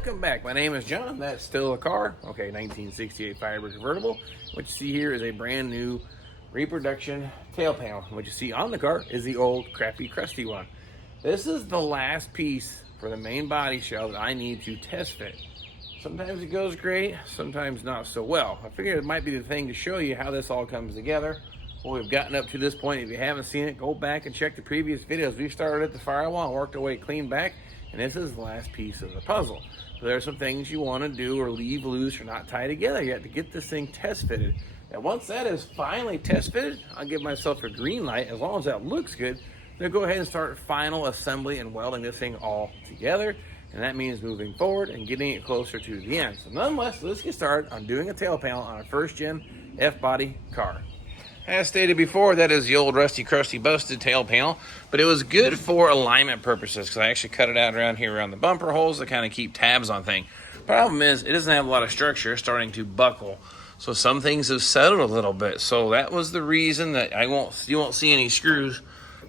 welcome back. My name is John. That's still a car. Okay, 1968 Firebird convertible. What you see here is a brand new reproduction tail panel. What you see on the car is the old crappy crusty one. This is the last piece for the main body shell that I need to test fit. Sometimes it goes great, sometimes not so well. I figured it might be the thing to show you how this all comes together. Well, we've gotten up to this point. If you haven't seen it, go back and check the previous videos. We started at the firewall and worked our way clean back, and this is the last piece of the puzzle. So there are some things you want to do or leave loose or not tie together yet to get this thing test fitted. And once that is finally test fitted, I'll give myself a green light. As long as that looks good, then go ahead and start final assembly and welding this thing all together. And that means moving forward and getting it closer to the end. So nonetheless, let's get started on doing a tail panel on a first gen F-body car. As stated before, that is the old rusty, crusty, busted tail panel, but it was good for alignment purposes because I actually cut it out around here around the bumper holes to kind of keep tabs on things. Problem is, it doesn't have a lot of structure, it's starting to buckle. So some things have settled a little bit. So that was the reason that you won't see any screws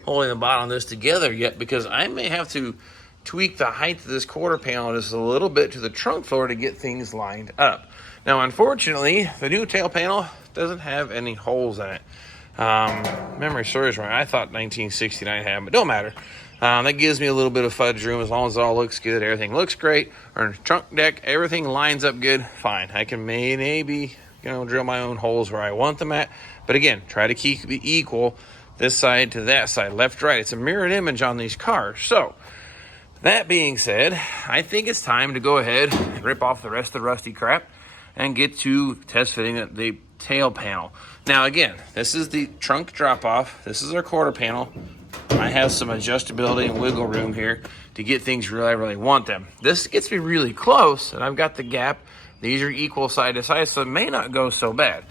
holding the bottom of this together yet, because I may have to tweak the height of this quarter panel just a little bit to the trunk floor to get things lined up. Now, unfortunately, the new tail panel doesn't have any holes in it. Memory serves right. I thought 1969 had, but don't matter. That gives me a little bit of fudge room as long as it all looks good. Everything looks great. Or trunk deck, everything lines up good. Fine. I can maybe drill my own holes where I want them at. But again, try to keep it equal this side to that side, left, right. It's a mirrored image on these cars. So that being said, I think it's time to go ahead and rip off the rest of the rusty crap and get to test fitting the tail panel. Now again, this is the trunk drop off. This is our quarter panel. I have some adjustability and wiggle room here to get things I really want them. This gets me really close, and I've got the gap. These are equal side to side, so it may not go so bad.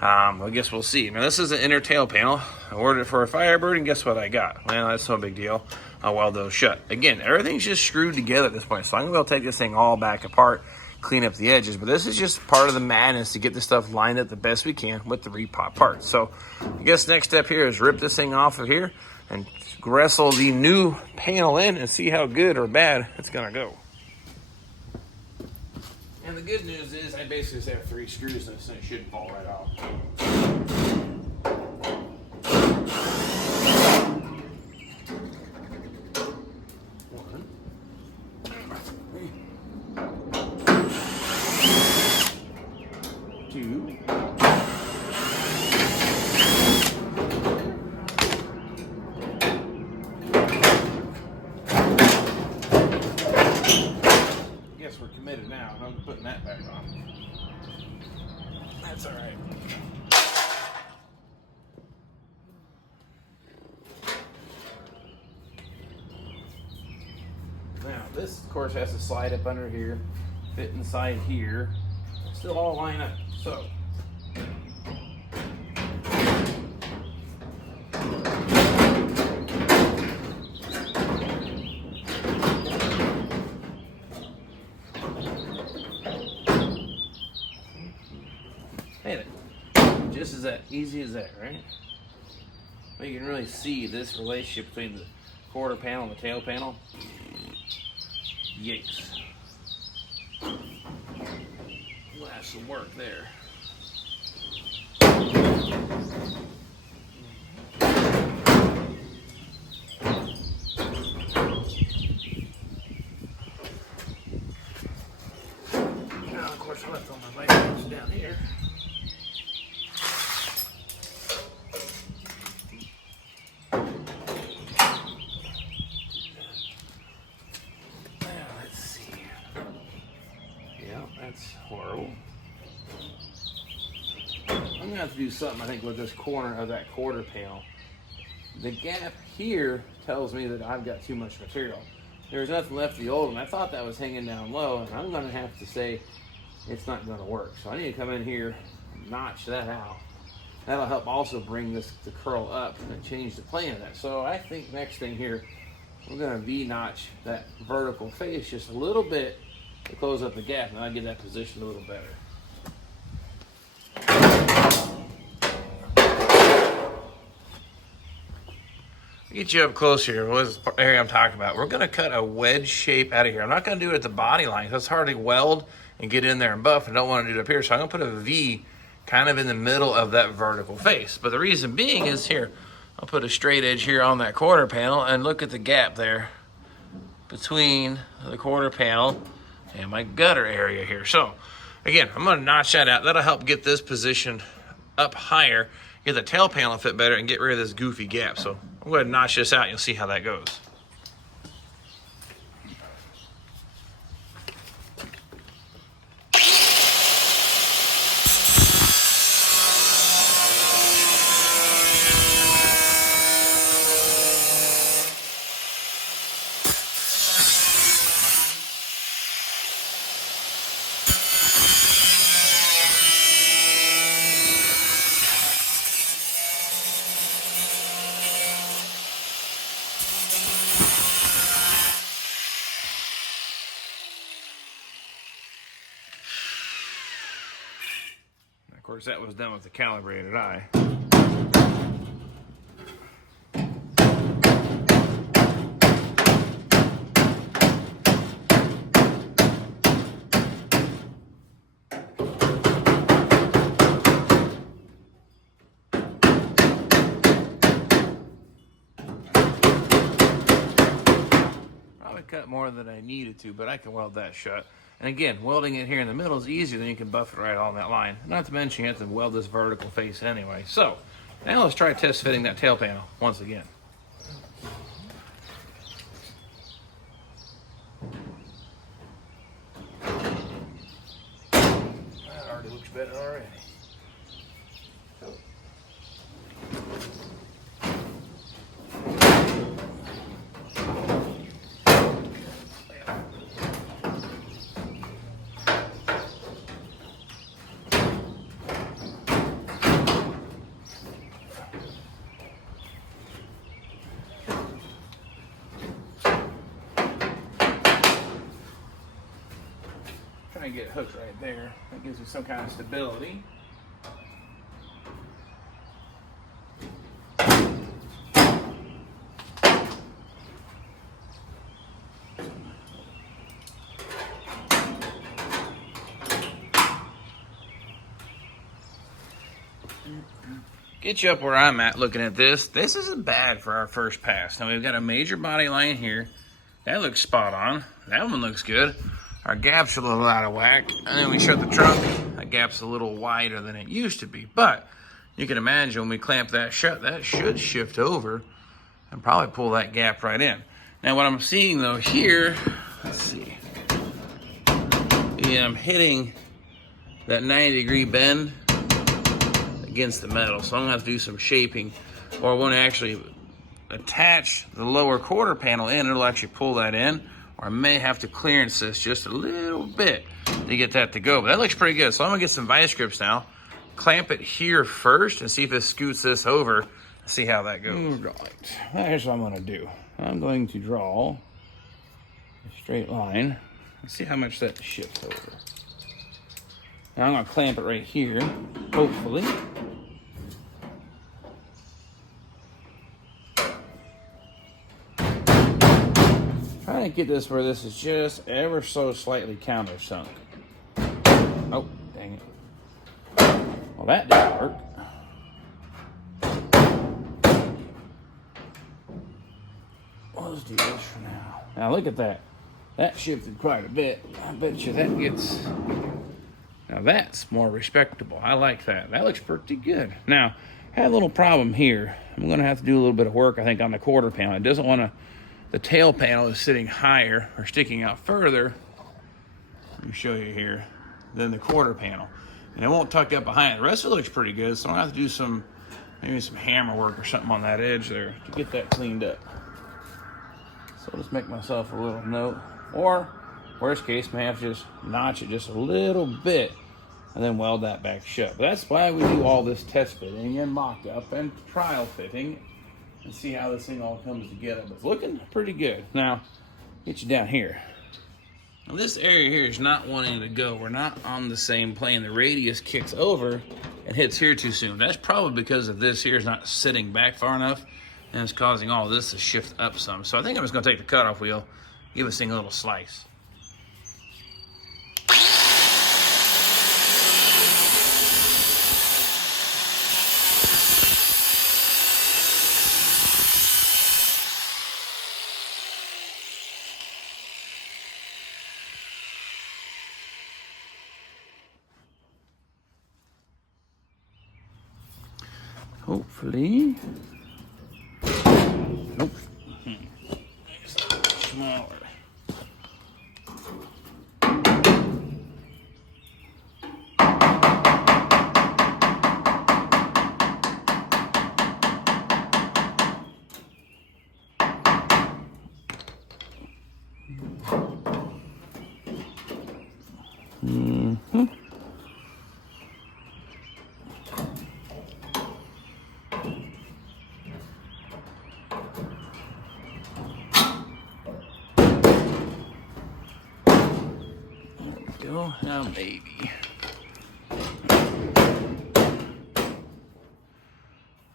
I guess we'll see. Now this is an inner tail panel. I ordered it for a Firebird, and guess what I got? Well, that's no big deal. I'll weld those shut. Again, everything's just screwed together at this point, so I'm gonna take this thing all back apart, clean up the edges, but this is just part of the madness to get this stuff lined up the best we can with the repop parts. So I guess next step here is rip this thing off of here and wrestle the new panel in and see how good or bad it's gonna go. And the good news is I basically just have 3 screws in this and it shouldn't fall right off. We're committed now. I'm putting that back on. That's all right. Now this, of course, has to slide up under here, fit inside here, still all line up. So just as that easy as that, right? But you can really see this relationship between the quarter panel and the tail panel. Yikes. We'll have some work there. Now, of course, I left all my lights down here. That's horrible. I'm gonna have to do something, I think, with this corner of that quarter panel. The gap here tells me that I've got too much material. There's nothing left of the old one. I thought that was hanging down low, and I'm gonna have to say it's not gonna work. So I need to come in here and notch that out. That'll help also bring this to curl up and change the plane of that. So I think next thing here, we're gonna V-notch that vertical face just a little bit to close up the gap, and I'll get that positioned a little better. Get you up close here. What's the area I'm talking about? We're gonna cut a wedge shape out of here. I'm not gonna do it at the body line because it's hard to weld and get in there and buff. I don't want to do it up here, so I'm gonna put a V kind of in the middle of that vertical face. But the reason being is here, I'll put a straight edge here on that quarter panel and look at the gap there between the quarter panel and my gutter area here. So again, I'm gonna notch that out. That'll help get this position up higher, get the tail panel to fit better, and get rid of this goofy gap. So I'm going to notch this out. You'll see how that goes. Of course, that was done with the calibrated eye. Probably cut more than I needed to, but I can weld that shut. And again, welding it here in the middle is easier than you can buff it right on that line. Not to mention you have to weld this vertical face anyway. So now let's try test fitting that tail panel once again. That already looks better already. Try and get it hooked right there. That gives you some kind of stability. Get you up where I'm at looking at this. This isn't bad for our first pass. Now we've got a major body line here. That looks spot on. That one looks good. Our gap's a little out of whack. And then we shut the trunk. That gap's a little wider than it used to be. But you can imagine when we clamp that shut, that should shift over and probably pull that gap right in. Now what I'm seeing though here, let's see. Yeah, I'm hitting that 90-degree bend against the metal. So I'm gonna have to do some shaping, or when I actually attach the lower quarter panel in, it'll actually pull that in, or I may have to clearance this just a little bit to get that to go. But that looks pretty good. So I'm gonna get some vice grips now, clamp it here first and see if it scoots this over and see how that goes. All right, here's what I'm gonna do. I'm going to draw a straight line and see how much that shifts over. Now I'm gonna clamp it right here, hopefully. Trying to get this where this is just ever so slightly countersunk. Oh, dang it. Well, that didn't work. Well, let's do this for now. Now look at that. That shifted quite a bit. I bet you that gets... Now that's more respectable. I like that. That looks pretty good. Now, I had a little problem here. I'm gonna have to do a little bit of work, I think, on the quarter panel. It doesn't wanna... The tail panel is sitting higher or sticking out further, let me show you here, than the quarter panel. And it won't tuck up behind it. The rest of it looks pretty good, so I'm gonna have to do maybe some hammer work or something on that edge there to get that cleaned up. So I'll just make myself a little note. Or, worst case, may have to just notch it just a little bit and then weld that back shut. But that's why we do all this test fitting and mock-up and trial fitting and see how this thing all comes together. But it's looking pretty good. Now, get you down here. Now this area here is not wanting to go. We're not on the same plane. The radius kicks over and hits here too soon. That's probably because of this here is not sitting back far enough, and it's causing all this to shift up some. So I think I'm just gonna take the cutoff wheel, give this thing a little slice. Hopefully. Nope. Smaller. Go now, baby.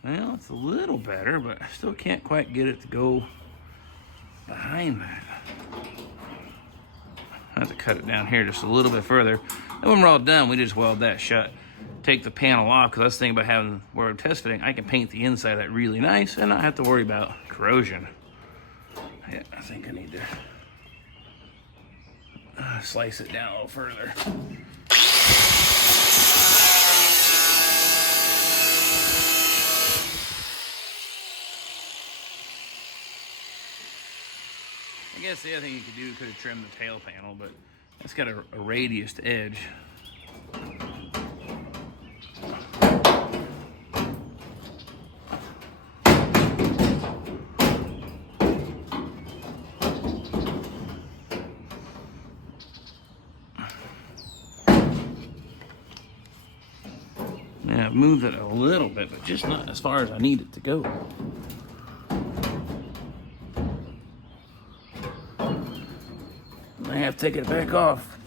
Well, it's a little better, but I still can't quite get it to go behind that. I have to cut it down here just a little bit further. And when we're all done, we just weld that shut. Take the panel off, because I was thinking about having, where I'm test fitting, I can paint the inside of that really nice and not have to worry about corrosion. Yeah, I think I need to slice it down a little further. I guess the other thing you could do, could have trimmed the tail panel, but it's got a radiused edge. Yeah, I've moved it a little bit, but just not as far as I need it to go. I have to take it back off.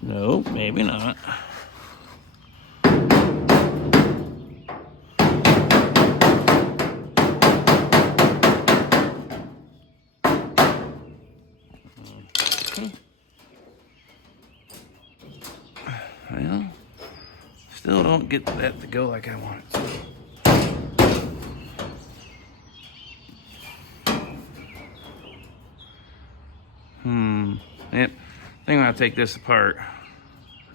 No, maybe not. Well, still don't get that to go like I want it to. Yep. I think I'm gonna take this apart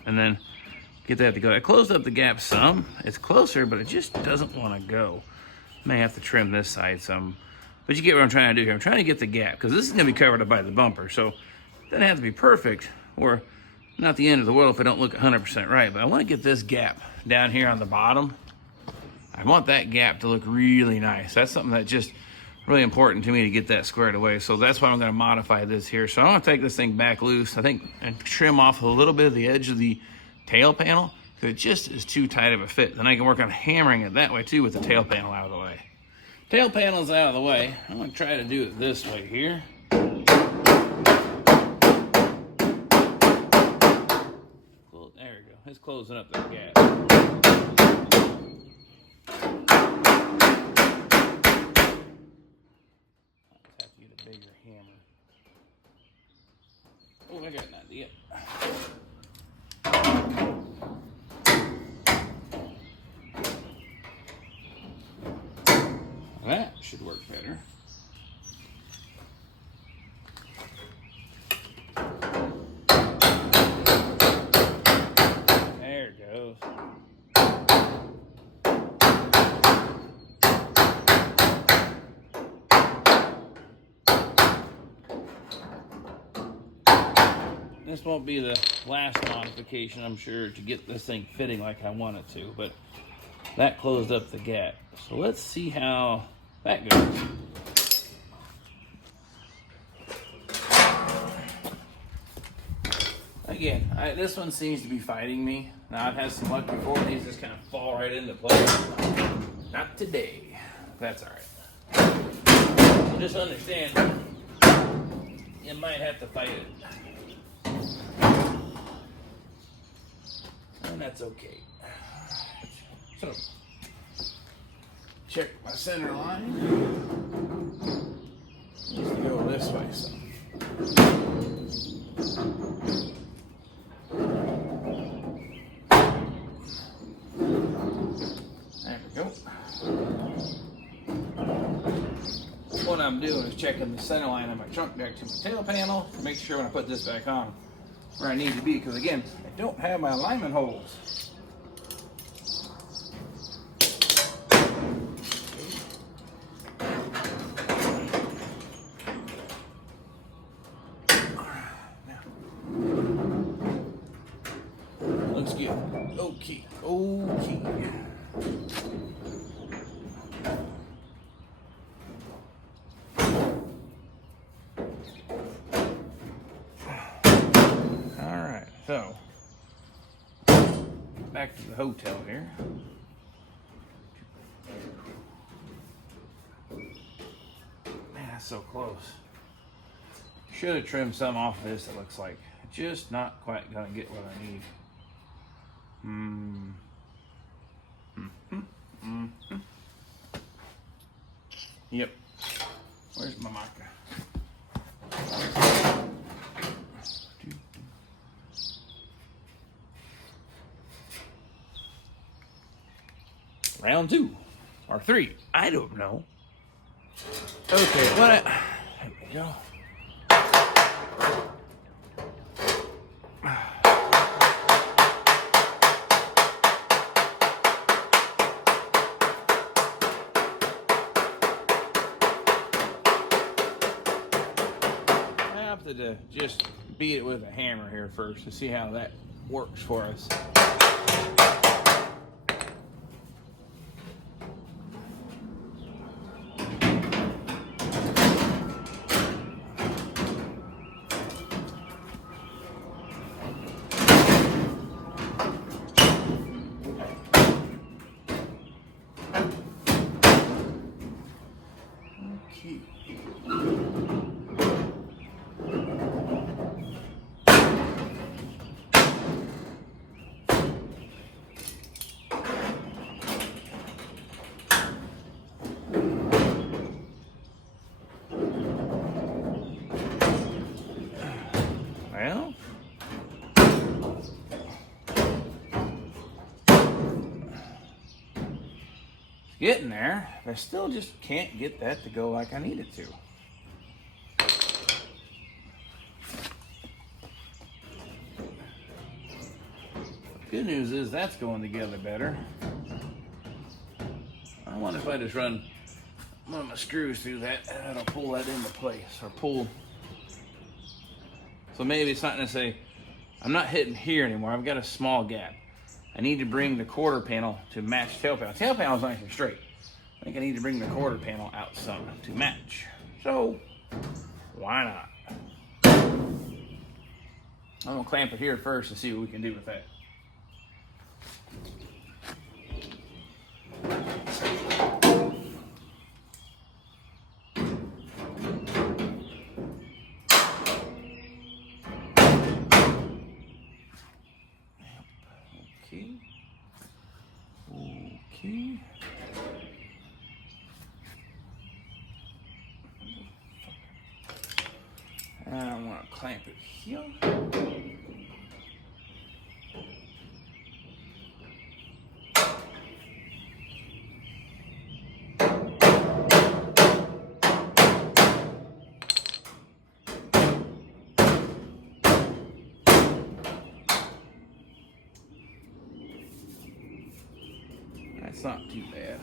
and then get that to go. I closed up the gap some. It's closer, but it just doesn't want to go. May have to trim this side some. But you get what I'm trying to do here. I'm trying to get the gap, because this is gonna be covered up by the bumper. So it doesn't have to be perfect, or not the end of the world if I don't look 100% right. But I want to get this gap down here on the bottom. I want that gap to look really nice. That's something that just really important to me to get that squared away. So that's why I'm going to modify this here. So I'm going to take this thing back loose, I think, and trim off a little bit of the edge of the tail panel, because it just is too tight of a fit. Then I can work on hammering it that way too with the tail panel out of the way. Tail panel's out of the way. I'm going to try to do it this way here. There we go. It's closing up that gap. Bigger hammer. Oh, I got an idea. That should work better. There it goes. This won't be the last modification, I'm sure, to get this thing fitting like I want it to, but that closed up the gap. So let's see how that goes. Again, this one seems to be fighting me. Now, I've had some luck before, these just kind of fall right into place. Not today. That's all right. So just understand, you might have to fight it. And that's okay. So, check my center line. Needs to go this way, so. There we go. What I'm doing is checking the center line of my trunk back to my tail panel to make sure when I put this back on where I need to be, because again, I don't have my alignment holes. Looks good. Okay. Alright, so back to the hotel here. Man, that's so close. Should have trimmed some off of this, it looks like. Just not quite gonna get what I need. Yep. Where's my marker? Round 2 or 3, I don't know. Okay, there we go. I have to just beat it with a hammer here first to see how that works for us. Well, it's getting there, but I still just can't get that to go like I need it to. Good news is that's going together better. I wonder if I just run one of my screws through that, and it'll pull that into place, or pull. So maybe it's not necessarily, I'm not hitting here anymore. I've got a small gap. I need to bring the quarter panel to match tail panel. Tail panel is nice and straight. I think I need to bring the quarter panel out some to match. So why not? I'm gonna clamp it here first and see what we can do with that. Okay. And I want to clamp it here. That's not too bad.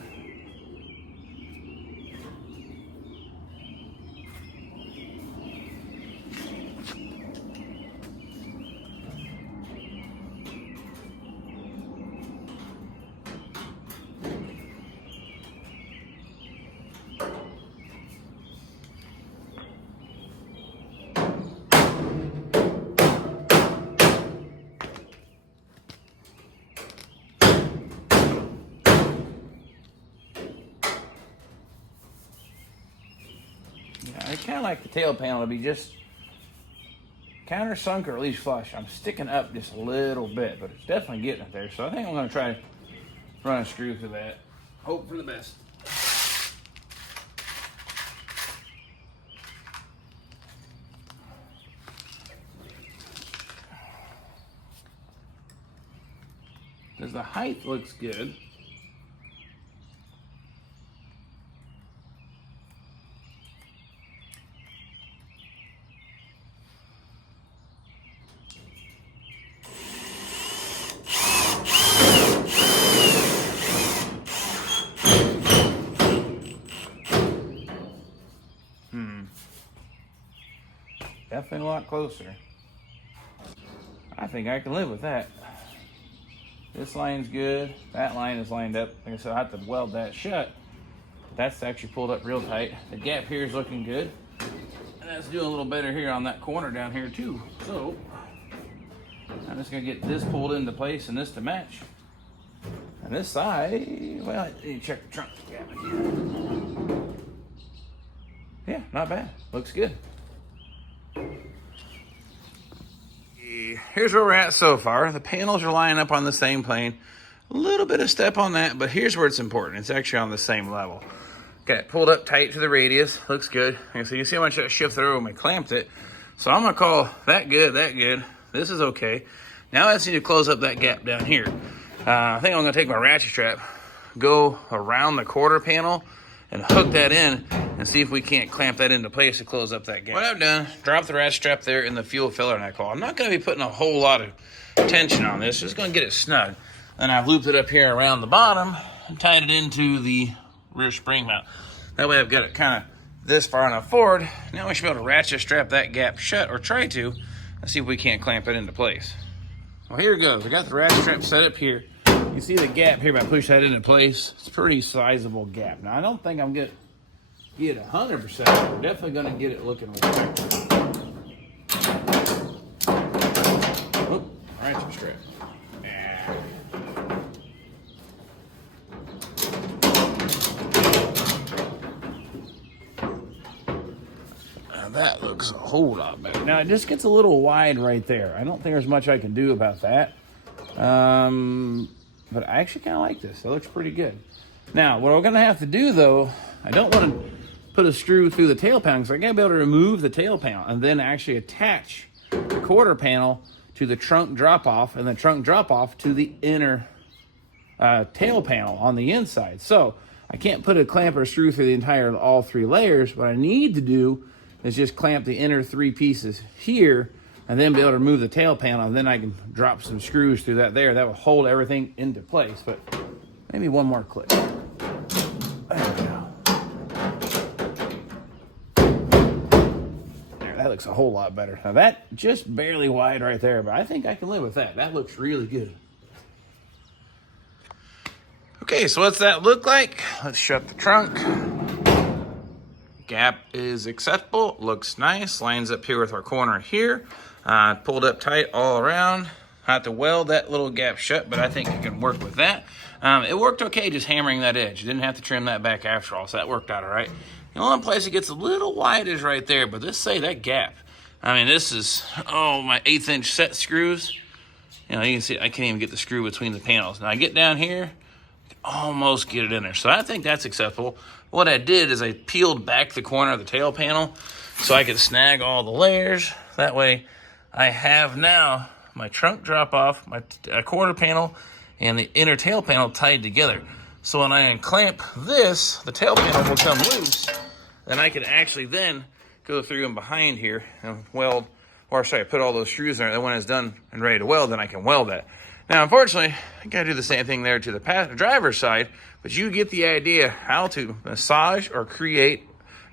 I kind of like the tail panel to be just countersunk or at least flush. I'm sticking up just a little bit, but it's definitely getting it there. So I think I'm going to try to run a screw through that. Hope for the best. because the height looks good. Definitely a lot closer. I think I can live with that. This line's good. That line is lined up. Like I said, I have to weld that shut. That's actually pulled up real tight. The gap here is looking good. And that's doing a little better here on that corner down here too. So, I'm just gonna get this pulled into place and this to match. And this side, well, I need to check the trunk gap again. Yeah, not bad. Looks good. Here's where we're at so far. The panels are lining up on the same plane. A little bit of step on that, but here's where it's important. It's actually on the same level. Got it pulled up tight to the radius. Looks good. So you see how much I shifted over when I clamped it. So I'm gonna call that good, that good. This is okay. Now I just need to close up that gap down here. I think I'm gonna take my ratchet strap, go around the quarter panel and hook that in and see if we can't clamp that into place to close up that gap. What I've done, drop the ratchet strap there in the fuel filler neck hole. I'm not gonna be putting a whole lot of tension on this, just gonna get it snug. And I've looped it up here around the bottom and tied it into the rear spring mount. That way I've got it kind of this far enough forward. Now we should be able to ratchet strap that gap shut, or try to, and see if we can't clamp it into place. Well, here it goes. I got the ratchet strap set up here. You see the gap here, if I push that into place, it's a pretty sizable gap. Now, I don't think I'm going to get 100%, but we're definitely going to get it looking right. Oh, ratchet strap. Yeah. Now, that looks a whole lot better. Now, it just gets a little wide right there. I don't think there's much I can do about that. But I actually kind of like this. It looks pretty good. Now, what we're going to have to do, though, I don't want to put a screw through the tail panel, because I got to be able to remove the tail panel and then actually attach the quarter panel to the trunk drop-off, and the trunk drop-off to the inner tail panel on the inside. So I can't put a clamp or screw through the entire, all three layers. What I need to do is just clamp the inner three pieces here, and then be able to remove the tail panel, and then I can drop some screws through that there. That will hold everything into place. But maybe one more click. There we go. There, that looks a whole lot better. Now that just barely wide right there, but I think I can live with that. That looks really good. Okay, so what's that look like? Let's shut the trunk. Gap is acceptable, looks nice, lines up here with our corner here. Pulled up tight all around. I have to weld that little gap shut, but I think I can work with that. It worked okay just hammering that edge. Didn't have to trim that back after all, so that worked out all right. The only place it gets a little wide is right there, but let's say that gap. I mean, this is, my 1/8" set screws. You know, you can see I can't even get the screw between the panels. Now I get down here, almost get it in there. So I think that's acceptable. What I did is I peeled back the corner of the tail panel so I could snag all the layers. That way I have now my trunk drop off, my quarter panel, and the inner tail panel tied together. So when I unclamp this, the tail panel will come loose. Then I can actually then go through and behind here and weld, or sorry, put all those screws in there. Then when it's done and ready to weld, then I can weld that. Now, unfortunately, I gotta do the same thing there to the driver's side, but you get the idea how to massage or create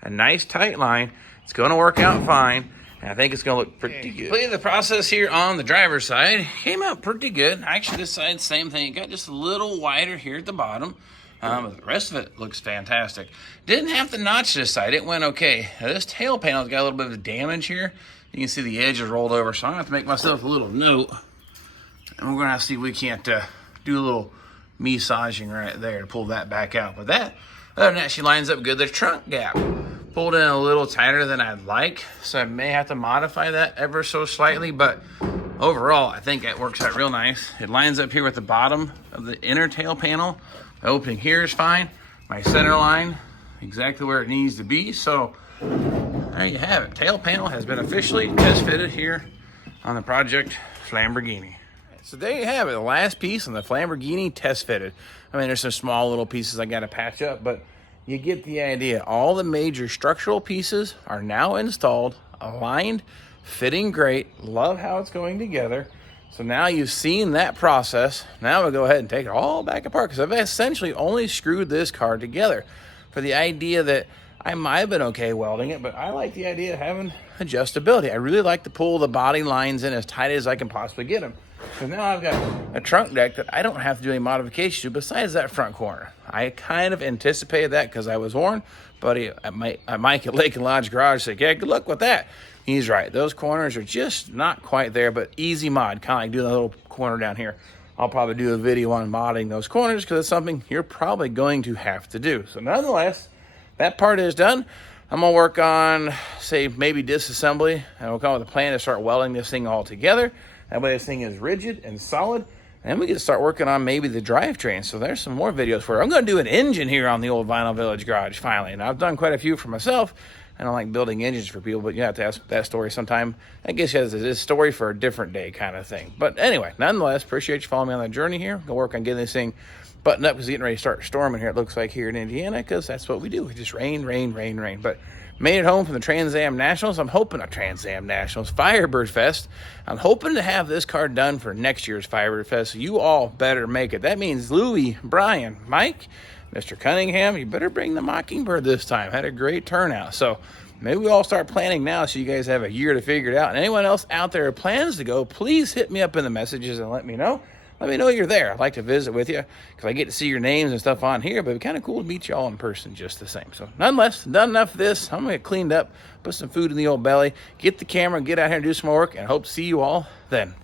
a nice tight line. It's gonna work out fine, and I think it's gonna look pretty good. Completed the process here on the driver's side. Came out pretty good. Actually, this side, same thing. It got just a little wider here at the bottom, but the rest of it looks fantastic. Didn't have to notch this side. It went okay. Now, this tail panel's got a little bit of damage here. You can see the edge is rolled over, so I'm gonna have to make myself a little note. And we're gonna have to see if we can't do a little massaging right there to pull that back out. But that, other than that, she lines up good. The trunk gap pulled in a little tighter than I'd like, so I may have to modify that ever so slightly. But overall, I think it works out real nice. It lines up here with the bottom of the inner tail panel. The opening here is fine. My center line, exactly where it needs to be. So there you have it. Tail panel has been officially test fitted here on the Project Lamborghini. So there you have it, the last piece on the Lamborghini test fitted. I mean, there's some small little pieces I got to patch up, but you get the idea. All the major structural pieces are now installed, aligned, fitting great. Love how it's going together. So now you've seen that process. Now we'll go ahead and take it all back apart, because I've essentially only screwed this car together for the idea that I might have been okay welding it, but I like the idea of having adjustability. I really like to pull the body lines in as tight as I can possibly get them. So now I've got a trunk deck that I don't have to do any modification to besides that front corner. I kind of anticipated that because I was warned. Buddy at Mike at Lake and Lodge Garage said, yeah, good luck with that. He's right. Those corners are just not quite there, but easy mod, kind of like doing a little corner down here. I'll probably do a video on modding those corners because it's something you're probably going to have to do. So nonetheless, that part is done. I'm going to work on, say, maybe disassembly, and we'll come up with a plan to start welding this thing all together. That way this thing is rigid and solid. And we can start working on maybe the drivetrain. So there's some more videos for it. I'm going to do an engine here on the old Vinyl Village Garage finally. And I've done quite a few for myself. I don't like building engines for people, but you have to ask that story sometime. I guess it's a story for a different day kind of thing. But anyway, nonetheless, appreciate you following me on the journey here. Go work on getting this thing buttoned up because it's getting ready to start storming here, it looks like, here in Indiana, because that's what we do. We just rain, rain, rain, rain. But made it home from the Trans Am Nationals. I'm hoping Firebird Fest. I'm hoping to have this car done for next year's Firebird Fest. So you all better make it. That means Louie, Brian, Mike, Mr. Cunningham, you better bring the Mockingbird this time. Had a great turnout. So maybe we all start planning now so you guys have a year to figure it out. And anyone else out there who plans to go, please hit me up in the messages and let me know. Let me know you're there. I'd like to visit with you because I get to see your names and stuff on here, but it'd be kind of cool to meet you all in person just the same. So nonetheless, done enough of this. I'm going to get cleaned up, put some food in the old belly, get the camera, get out here and do some more work, and hope to see you all then.